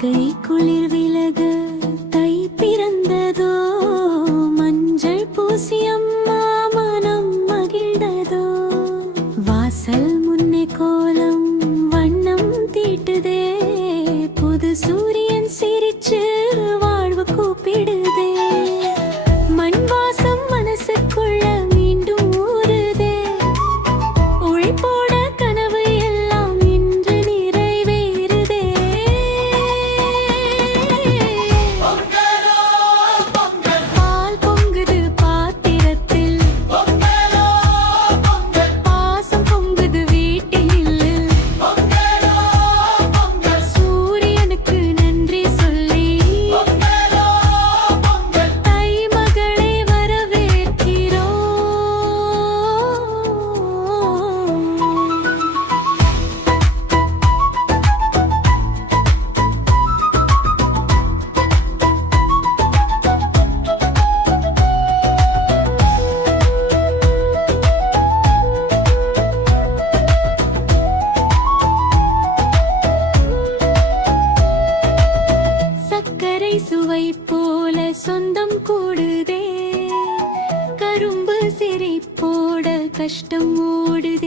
வாழ்க்கை குளிர் விலக தை பிறந்ததோ, மஞ்சள் பூசி அம்மா மனம் மகிழ்ந்ததோ. வாசல் முன்னே கோலம் வண்ணம் தீட்டுதே, புது சூரியன் சிரிச்சு வாழ்வு கூப்பிடுதே. மண் வாசம் மனசுக்குள்ள மீண்டும் ஊறுதே, உழைப்போட கனவு எல்லாம் இன்று நிறைவேறுதே. பால் பொங்குது பாத்திரத்தில், பாசம் பொங்குது வீட்டில். சூரியனுக்கு நன்றி சொல்லி தை மகளை வரவேற்கிறோம். சர்க்கரை சுவை போல சொந்தம் கூடுதே, கரும்பு சிரிப்போட கஷ்டம் ஓடுதே.